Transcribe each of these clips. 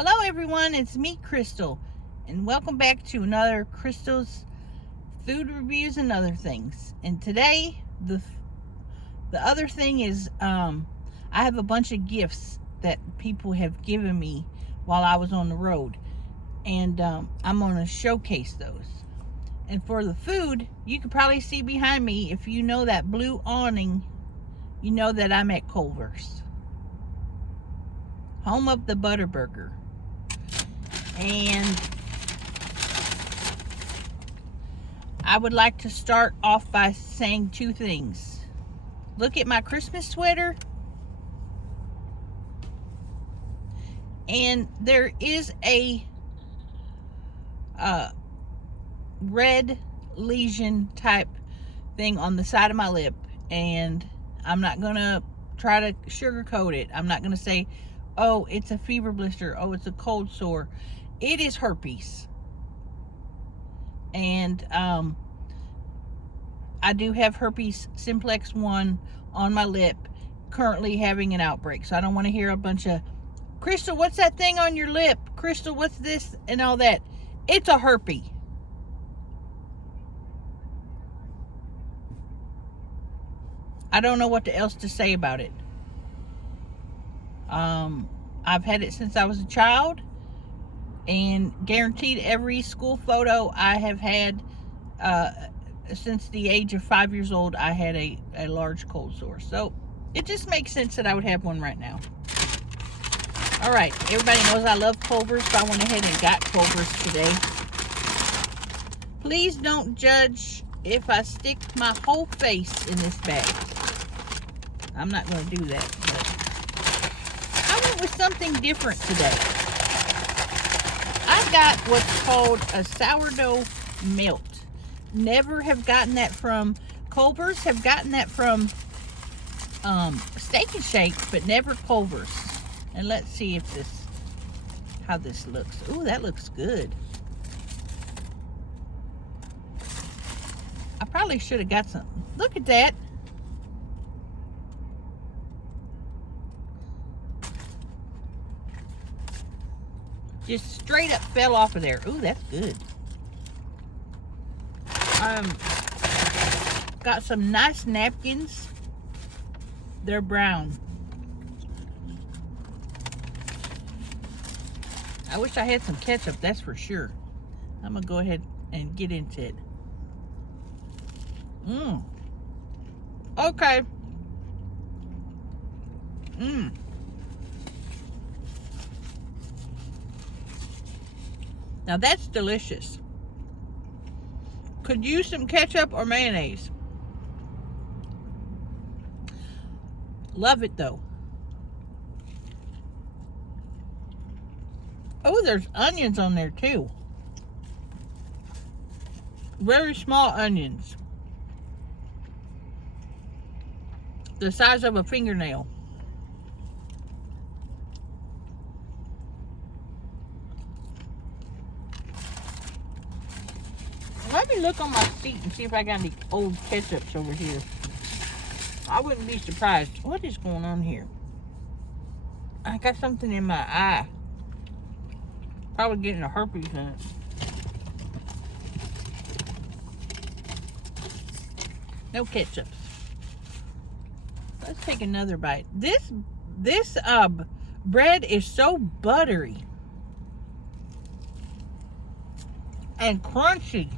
Hello everyone, it's me Crystal, and welcome back to another Crystal's food reviews and other things. And today the other thing is I have a bunch of gifts that people have given me while I was on the road, and I'm going to showcase those. And for the food, you can probably see behind me, if you know that blue awning, you know that I'm at Culver's, home of the Butter Burger. And I would like to start off by saying two things. Look at my Christmas sweater. And there is a red lesion type thing on the side of my lip. And I'm not going to try to sugarcoat it. I'm not going to say, oh, it's a fever blister. Oh, it's a cold sore. It is herpes. And I do have herpes simplex 1 on my lip, currently having an outbreak. So I don't want to hear a bunch of, Crystal, what's that thing on your lip? Crystal, what's this? And all that. It's a herpes. I don't know what else to say about it. I've had it since I was a child, and guaranteed every school photo I have had since the age of 5 years old, I had a large cold sore. So it just makes sense that I would have one right now. All right, everybody knows I love Culver's, so I went ahead and got Culver's today. Please don't judge if I stick my whole face in this bag. I'm not going to do that, but I went with something different today. I got what's called a sourdough melt. Never have gotten that from Culver's. Have gotten that from Steak and Shake, but never Culver's. And let's see if how this looks. Ooh, that looks good. I probably should have got some. Look at that. Just straight up fell off of there. Ooh, that's good. Got some nice napkins. They're brown. I wish I had some ketchup, that's for sure. I'm gonna go ahead and get into it. Okay. Now that's delicious. Could use some ketchup or mayonnaise. Love it though. Oh, there's onions on there too. Very small onions. The size of a fingernail. Let me look on my seat and see if I got any old ketchups over here. I wouldn't be surprised. What is going on here? I got something in my eye. Probably getting a herpes in it. No ketchup. Let's take another bite. This bread is so buttery and crunchy.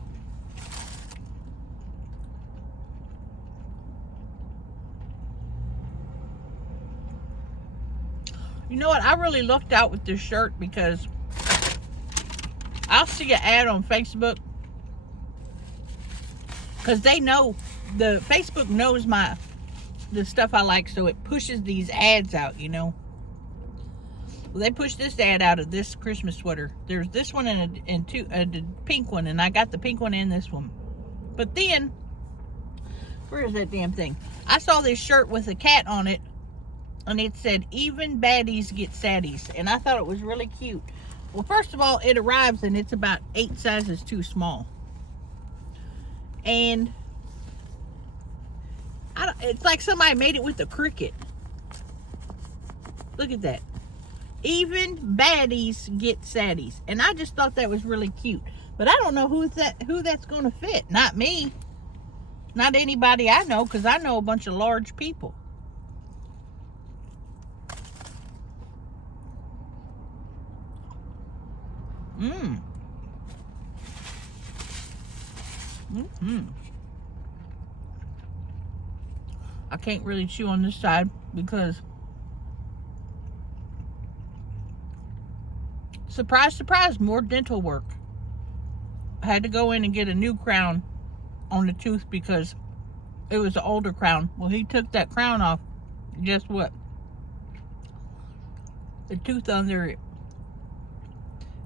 You know what? I really lucked out with this shirt because I'll see an ad on Facebook, because they know, the Facebook knows the stuff I like, so it pushes these ads out, you know. Well, they pushed this ad out of this Christmas sweater. There's this one and the pink one, and I got the pink one and this one. But then, where is that damn thing? I saw this shirt with a cat on it, and it said, "Even baddies get saddies," and I thought it was really cute. Well, first of all, it arrives and it's about 8 sizes too small. And it's like somebody made it with a Cricut. Look at that. Even baddies get saddies. And I just thought that was really cute. But I don't know who that's going to fit. Not me. Not anybody I know, because I know a bunch of large people. Mmm. Mm-hmm. I can't really chew on this side because, surprise, surprise, more dental work. I had to go in and get a new crown on the tooth because it was an older crown. Well, he took that crown off. Guess what? The tooth under it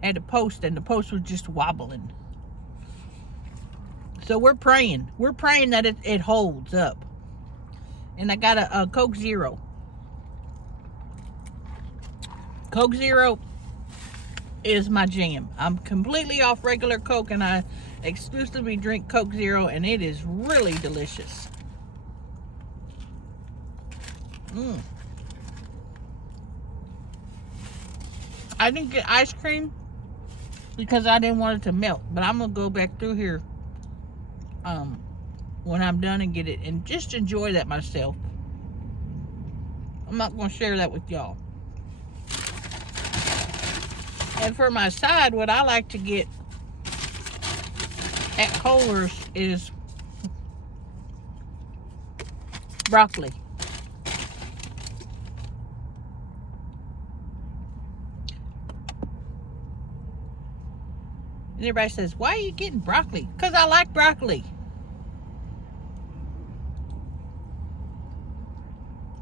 had a post, and the post was just wobbling. So we're praying. We're praying that it holds up. And I got a Coke Zero. Coke Zero is my jam. I'm completely off regular Coke, and I exclusively drink Coke Zero, and it is really delicious. I didn't get ice cream because I didn't want it to melt, but I'm gonna go back through here when I'm done and get it and just enjoy that myself. I'm not gonna share that with y'all. And for my side, what I like to get at Culver's is broccoli. And everybody says, why are you getting broccoli? Because I like broccoli.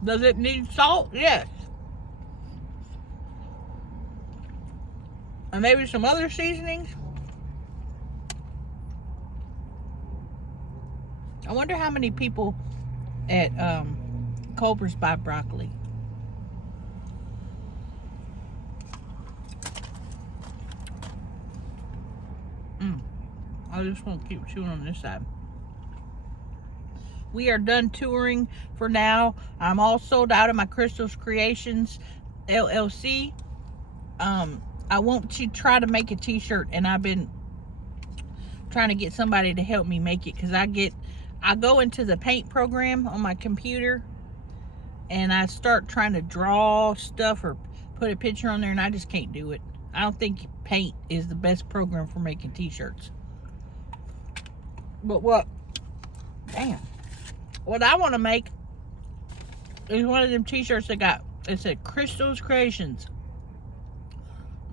Does it need salt? Yes. And maybe some other seasonings. I wonder how many people at Culver's buy broccoli. I just want to keep chewing on this side. We are done touring for now. I'm all sold out of my Crystal's Creations LLC. I want to try to make a t-shirt, and I've been trying to get somebody to help me make it, because I go into the paint program on my computer and I start trying to draw stuff or put a picture on there, and I just can't do it. I don't think paint is the best program for making t-shirts. But what I want to make is one of them t-shirts it said Crystal's Creations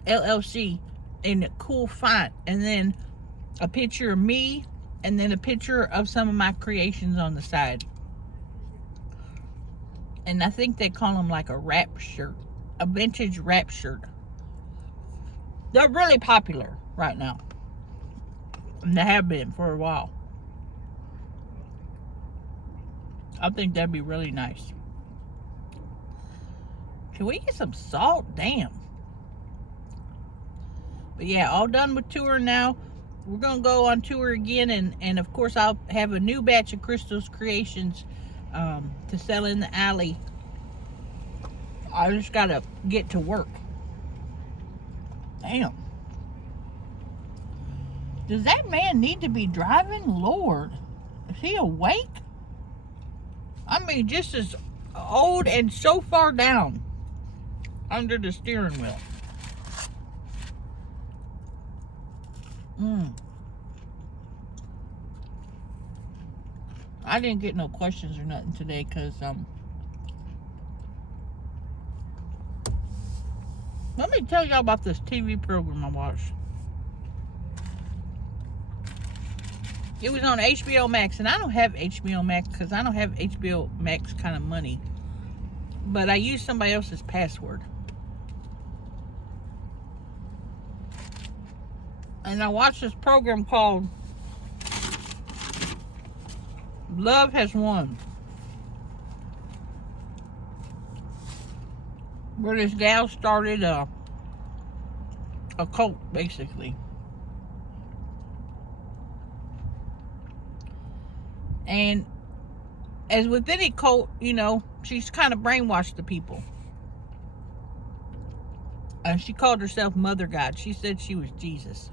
LLC in a cool font, and then a picture of me, and then a picture of some of my creations on the side. And I think they call them like a wrap shirt, a vintage wrap shirt. They're really popular right now, and they have been for a while. I think that'd be really nice. Can we get some salt? Damn. But yeah, all done with touring now. We're gonna go on tour again, and of course I'll have a new batch of Crystal's Creations to sell in the alley. I just gotta get to work. Damn. Does that man need to be driving? Lord, is he awake? I mean, just as old and so far down under the steering wheel. I didn't get no questions or nothing today because let me tell y'all about this TV program I watched. It was on HBO Max, and I don't have HBO Max because I don't have HBO Max kind of money. But I used somebody else's password. And I watched this program called Love Has Won, where this gal started a cult, basically. And as with any cult, you know, she's kind of brainwashed the people. And she called herself Mother God. She said she was Jesus.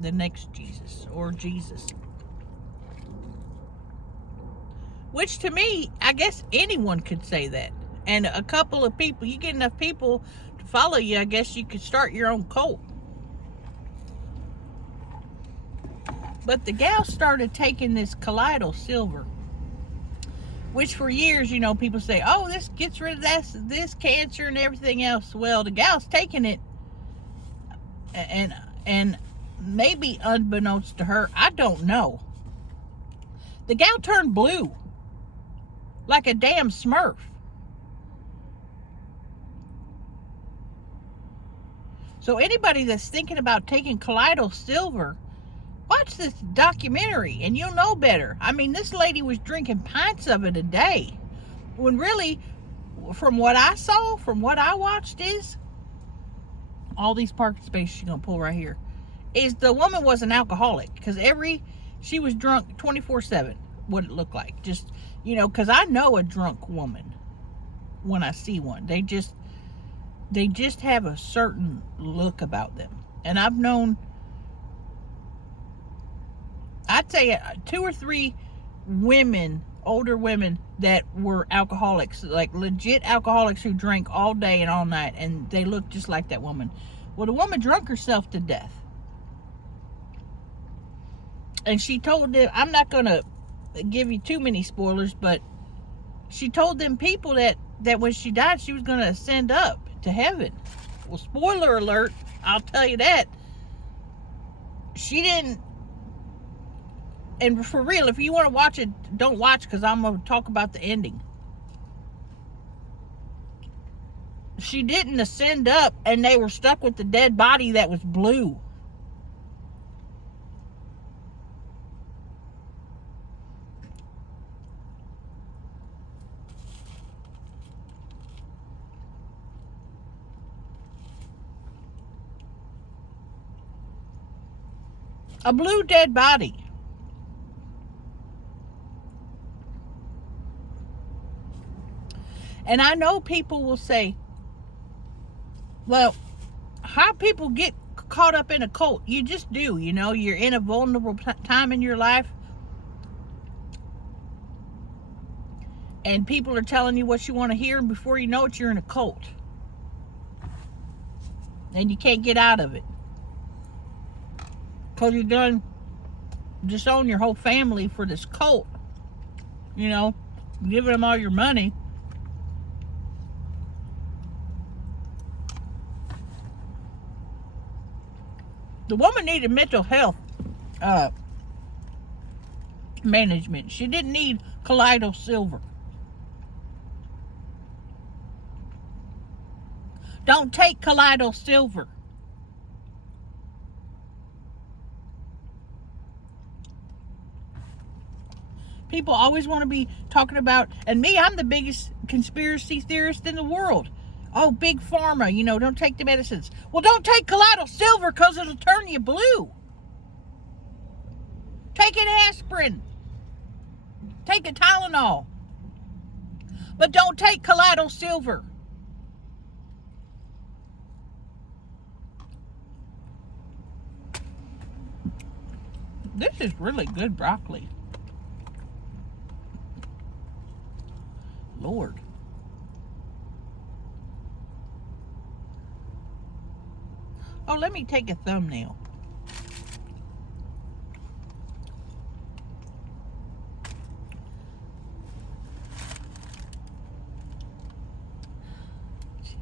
The next Jesus. Or Jesus. Which to me, I guess anyone could say that. And a couple of people, you get enough people to follow you, I guess you could start your own cult. But the gal started taking this colloidal silver, which for years, you know, people say, oh, this gets rid of this cancer and everything else. Well, the gal's taking it, and maybe unbeknownst to her, I don't know, the gal turned blue like a damn Smurf. So anybody that's thinking about taking colloidal silver, watch this documentary and you'll know better. I mean, this lady was drinking pints of it a day. When really, from what I saw, from what I watched, is all these parking spaces she's going to pull right here, is the woman was an alcoholic. Because she was drunk 24/7, what it looked like. Just, you know, because I know a drunk woman when I see one. They just have a certain look about them. And I've known, I'd say 2 or 3 women, older women, that were alcoholics, like legit alcoholics who drank all day and all night, and they looked just like that woman. Well, the woman drunk herself to death. And she told them, I'm not going to give you too many spoilers, but she told them people that when she died, she was going to ascend up to heaven. Well, spoiler alert, I'll tell you that. She didn't. And for real, if you want to watch it, don't watch, because I'm going to talk about the ending. She didn't ascend up, and they were stuck with the dead body that was blue. A blue dead body. And I know people will say, well, how people get caught up in a cult? You just do, you know. You're in a vulnerable time in your life, and people are telling you what you want to hear, and before you know it, you're in a cult. And you can't get out of it. Because you done disown your whole family for this cult. You know, giving them all your money. The woman needed mental health management. She didn't need colloidal silver. Don't take colloidal silver. People always want to be talking about, and me, I'm the biggest conspiracy theorist in the world. Oh, big pharma, you know, don't take the medicines. Well, don't take colloidal silver because it'll turn you blue. Take an aspirin. Take a Tylenol. But don't take colloidal silver. This is really good broccoli. Lord. Oh, let me take a thumbnail. Jeez.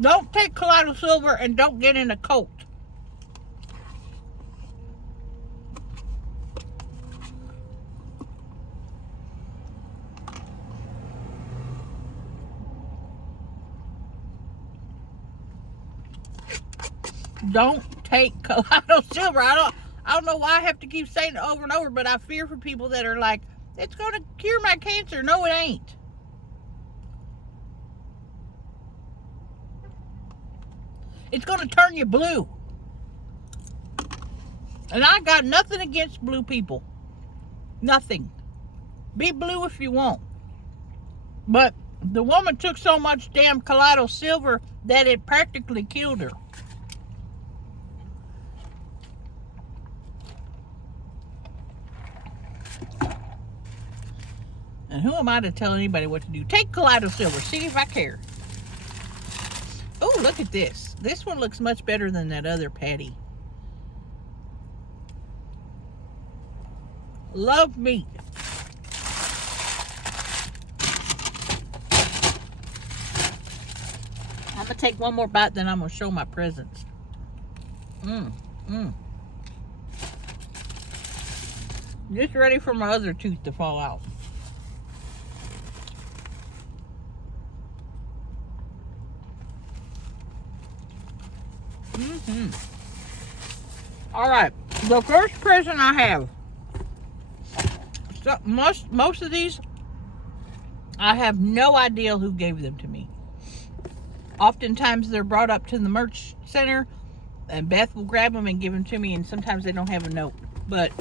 Don't take colloidal silver and don't get in a cult. Don't take colloidal silver. I don't know why I have to keep saying it over and over, but I fear for people that are like, it's going to cure my cancer. No, it ain't. It's going to turn you blue. And I got nothing against blue people. Nothing. Be blue if you want. But the woman took so much damn colloidal silver that it practically killed her. And who am I to tell anybody what to do? Take colloidal silver. See if I care. Oh, look at this. This one looks much better than that other patty. Love meat. I'm going to take one more bite, then I'm going to show my presents. Just ready for my other tooth to fall out. All right, the first present I have. So most of these, I have no idea who gave them to me. Oftentimes they're brought up to the merch center, and Beth will grab them and give them to me, and sometimes they don't have a note. But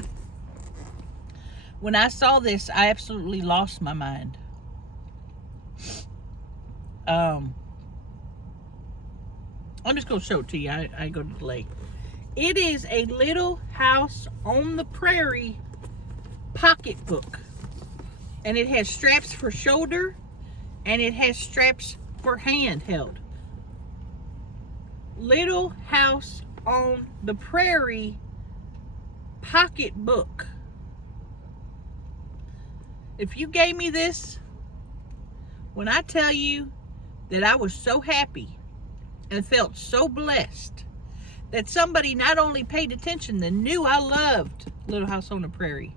when I saw this, I absolutely lost my mind. I'm just going to show it to you. I go to the lake. It is a Little House on the Prairie pocketbook. And it has straps for shoulder, and it has straps for handheld. Little House on the Prairie pocketbook. If you gave me this, when I tell you that I was so happy and felt so blessed that somebody not only paid attention and knew I loved Little House on the Prairie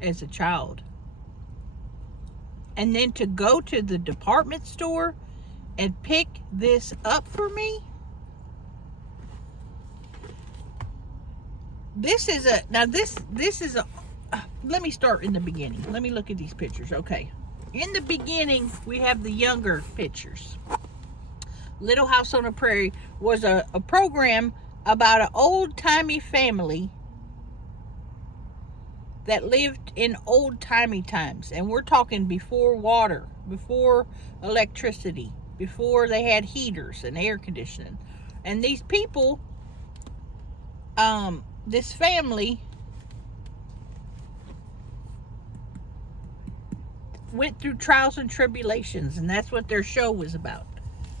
as a child, and then to go to the department store and pick this up for me. This is a, now this is a, let me start in the beginning. Let me look at these pictures. Okay. In the beginning, we have the younger pictures. Little House on the Prairie was a program about an old-timey family that lived in old-timey times. And we're talking before water, before electricity, before they had heaters and air conditioning. And these people, this family went through trials and tribulations, and that's what their show was about.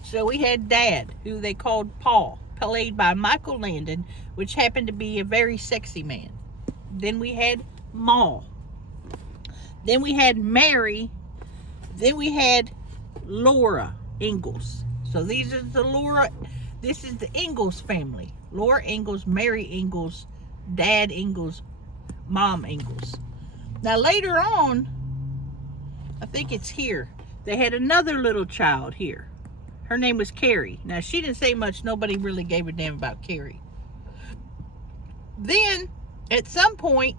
So we had Dad, who they called Paul, played by Michael Landon, which happened to be a very sexy man. Then we had Ma. Then we had Mary. Then we had Laura Ingalls. So these are this is the Ingalls family. Laura Ingalls, Mary Ingalls, Dad Ingalls, Mom Ingalls. Now later on, I think it's here, they had another little child here. Her name was Carrie. Now, she didn't say much. Nobody really gave a damn about Carrie. Then, at some point,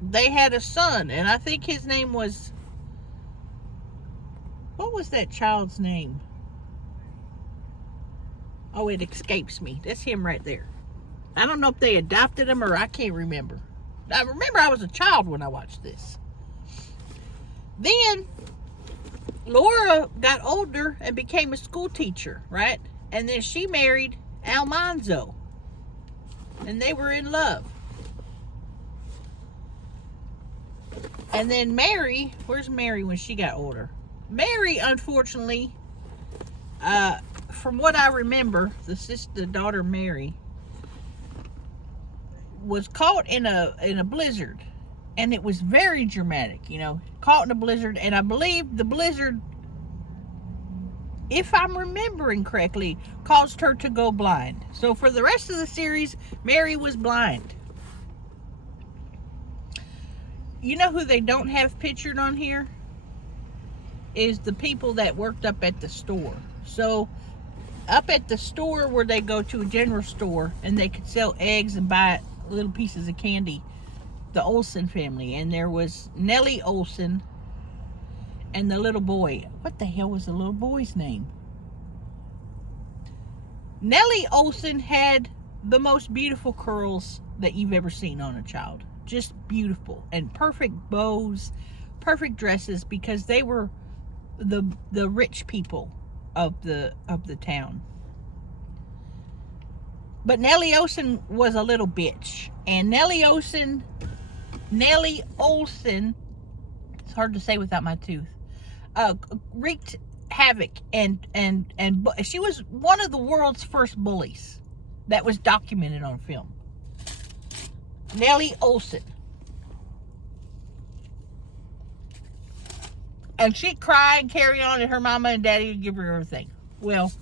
they had a son, and I think his name was, what was that child's name? Oh, it escapes me. That's him right there. I don't know if they adopted him or I can't remember. I remember I was a child when I watched this. Then Laura got older and became a school teacher, right? And then she married Almanzo. And they were in love. And then Mary, where's Mary when she got older? Mary, unfortunately, from what I remember, the daughter Mary was caught in a blizzard. And it was very dramatic, you know, caught in a blizzard. And I believe the blizzard, if I'm remembering correctly, caused her to go blind. So for the rest of the series, Mary was blind. You know who they don't have pictured on here? Is the people that worked up at the store. So up at the store where they go to, a general store, and they could sell eggs and buy little pieces of candy, the Olsen family, and there was Nellie Olsen and the little boy. What the hell was the little boy's name? Nellie Olsen had the most beautiful curls that you've ever seen on a child. Just beautiful, and perfect bows, perfect dresses, because they were the rich people of the town. But Nellie Olson was a little bitch, and Nellie Olson, it's hard to say without my tooth, wreaked havoc, and she was one of the world's first bullies that was documented on film. Nellie Olson. And she'd cry and carry on, and her mama and daddy would give her everything. Well,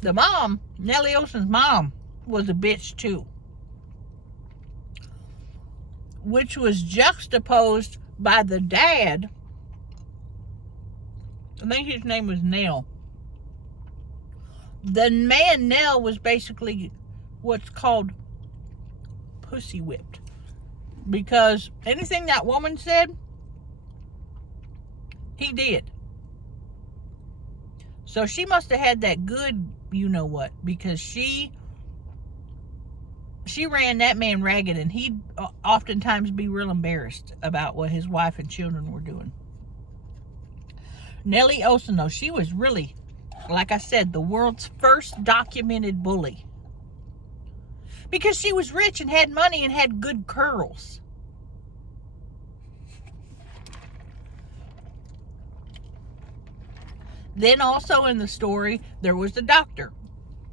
the mom, Nellie Olson's mom, was a bitch too, which was juxtaposed by the dad. I think his name was Nell. The man Nell was basically what's called pussy whipped, because anything that woman said, he did. So she must have had that good you know what, because she ran that man ragged, and he'd oftentimes be real embarrassed about what his wife and children were doing. Nellie Olson, though, she was really, like I said, the world's first documented bully, because she was rich and had money and had good curls. Then also in the story, there was the doctor.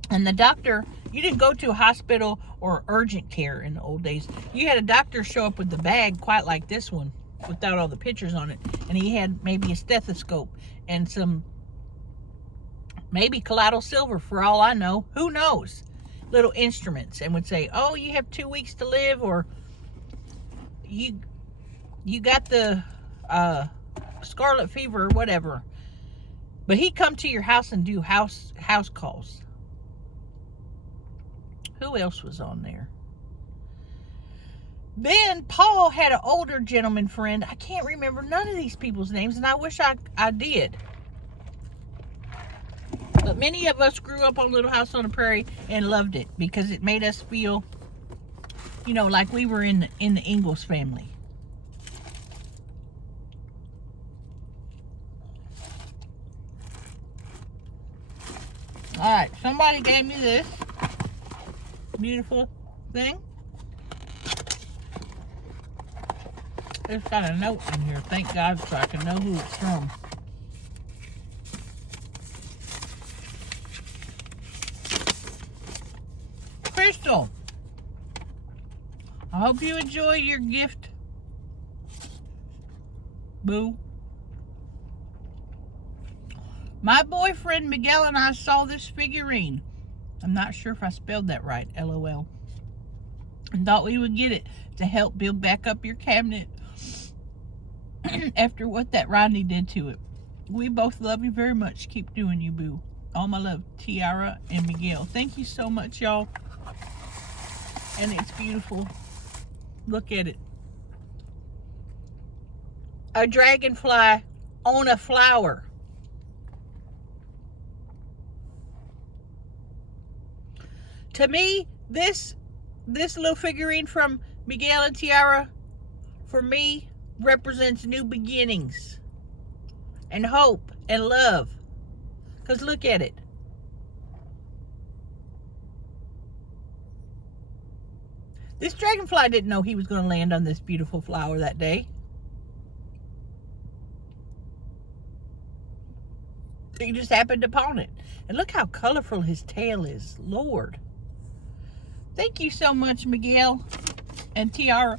And the doctor, you didn't go to a hospital or urgent care in the old days. You had a doctor show up with the bag quite like this one, without all the pictures on it. And he had maybe a stethoscope and some, maybe colloidal silver for all I know. Who knows? Little instruments, and would say, oh, you have 2 weeks to live, or you got the scarlet fever, or whatever. But he'd come to your house and do house calls. Who else was on there? Then Paul had an older gentleman friend. I can't remember none of these people's names, and I wish I did. But many of us grew up on Little House on the Prairie and loved it, because it made us feel, you know, like we were in the Ingalls family. Alright, somebody gave me this beautiful thing. It's got a note in here, thank God, so I can know who it's from. Crystal, I hope you enjoy your gift, boo. My boyfriend Miguel and I saw this figurine. I'm not sure if I spelled that right, LOL. And thought we would get it to help build back up your cabinet after what that Rodney did to it. We both love you very much. Keep doing you, boo. All my love, Tiara and Miguel. Thank you so much, y'all. And it's beautiful. Look at it. A dragonfly on a flower. To me, this little figurine from Miguel and Tiara, for me, represents new beginnings and hope and love. Because look at it. This dragonfly didn't know he was going to land on this beautiful flower that day. He just happened upon it. And look how colorful his tail is. Lord. Thank you so much, Miguel and Tiara.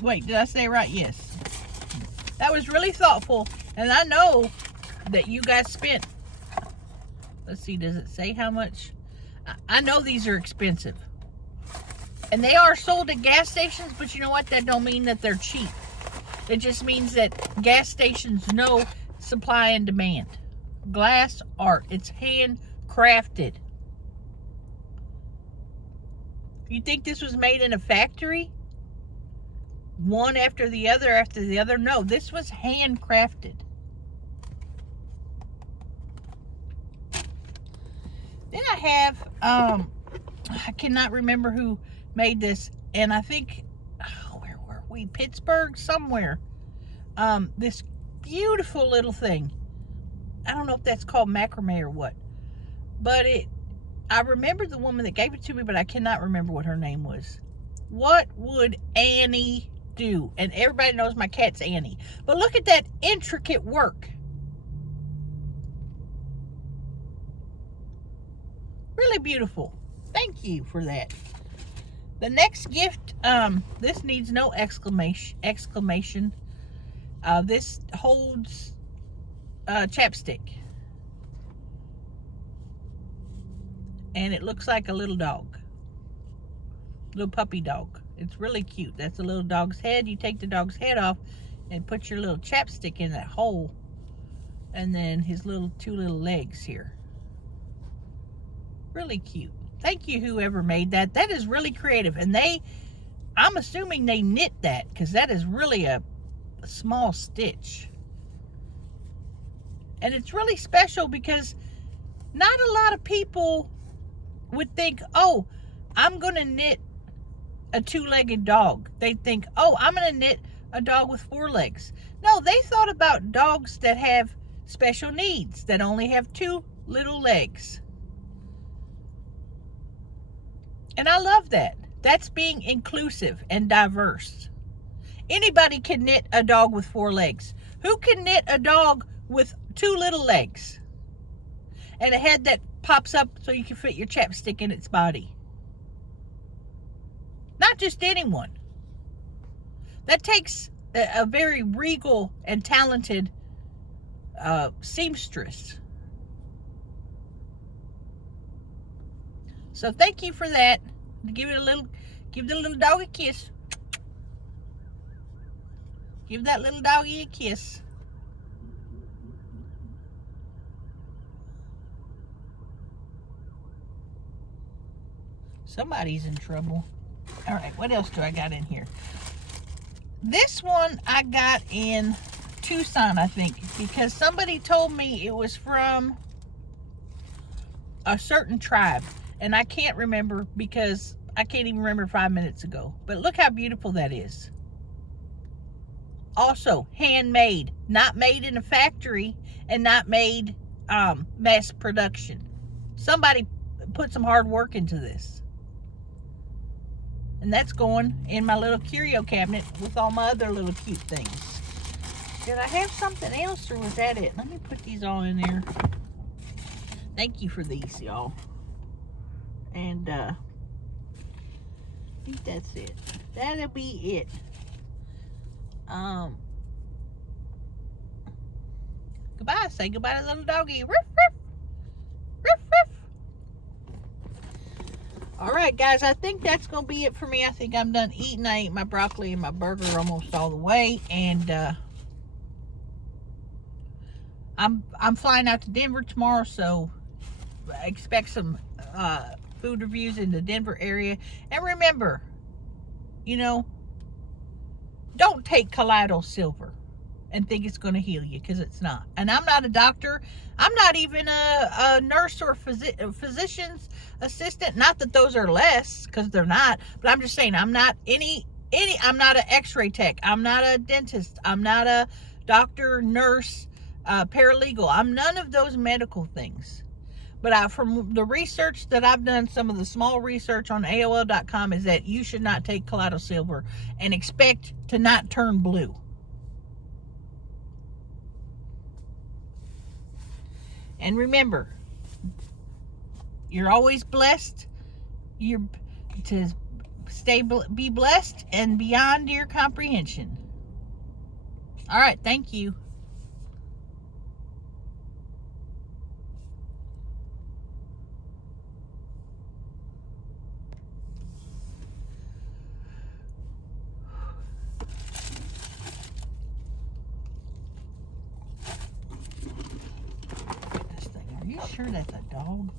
Wait, did I say it right? Yes. That was really thoughtful. And I know that you guys spent, let's see, does it say how much? I know these are expensive. And they are sold at gas stations, but you know what? That don't mean that they're cheap. It just means that gas stations know supply and demand. Glass art. It's handcrafted. You think this was made in a factory? One after the other? No, this was handcrafted. Then I have, I cannot remember who made this, and I think, where were we? Pittsburgh, somewhere. This beautiful little thing. I don't know if that's called macrame or what, but I remember the woman that gave it to me, but I cannot remember what her name was. What would Annie do? And everybody knows my cat's Annie, but look at that intricate work. Really beautiful. Thank you for that. The next gift, this needs no exclamation. This holds chapstick. And it looks like a little dog. Little puppy dog. It's really cute. That's a little dog's head. You take the dog's head off and put your little chapstick in that hole. And then his two little legs here. Really cute. Thank you, whoever made that. That is really creative. And I'm assuming they knit that, because that is really a small stitch. And it's really special because not a lot of people would think, oh, I'm going to knit a two-legged dog. They think, oh, I'm going to knit a dog with 4 legs. No, they thought about dogs that have special needs, that only have 2 little legs. And I love that. That's being inclusive and diverse. Anybody can knit a dog with 4 legs. Who can knit a dog with 2 little legs? And a head that pops up so you can fit your chapstick in its body. Not just anyone. That takes a very regal and talented seamstress. So thank you for that. Give the little dog a kiss. Give that little doggy a kiss. Somebody's in trouble. All right, what else do I got in here? This one I got in Tucson, I think, because somebody told me it was from a certain tribe. And I can't remember because I can't even remember 5 minutes ago. But look how beautiful that is. Also, handmade. Not made in a factory and not made mass production. Somebody put some hard work into this. And that's going in my little curio cabinet with all my other little cute things. Did I have something else or was that it? Let me put these all in there. Thank you for these, y'all. And I think that's it. That'll be it. Goodbye. Say goodbye to little doggy. Ruff, ruff. Ruff, ruff. All right, guys. I think that's going to be it for me. I think I'm done eating. I ate my broccoli and my burger almost all the way. And I'm flying out to Denver tomorrow, so I expect some food reviews in the Denver area. And remember, don't take colloidal silver and think it's going to heal you, because it's not. And I'm not a doctor. I'm not even a nurse or physician's assistant. Not that those are less, because they're not. But I'm just saying, I'm not I'm not an x-ray tech. I'm not a dentist. I'm not a doctor, nurse, paralegal. I'm none of those medical things. But from the research that I've done, some of the small research on AOL.com, is that you should not take colloidal silver and expect to not turn blue. And remember, you're always blessed. You're to be blessed and beyond your comprehension. All right, thank you. Are you sure that's a dog?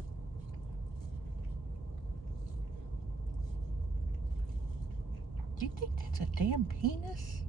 Do you think that's a damn penis?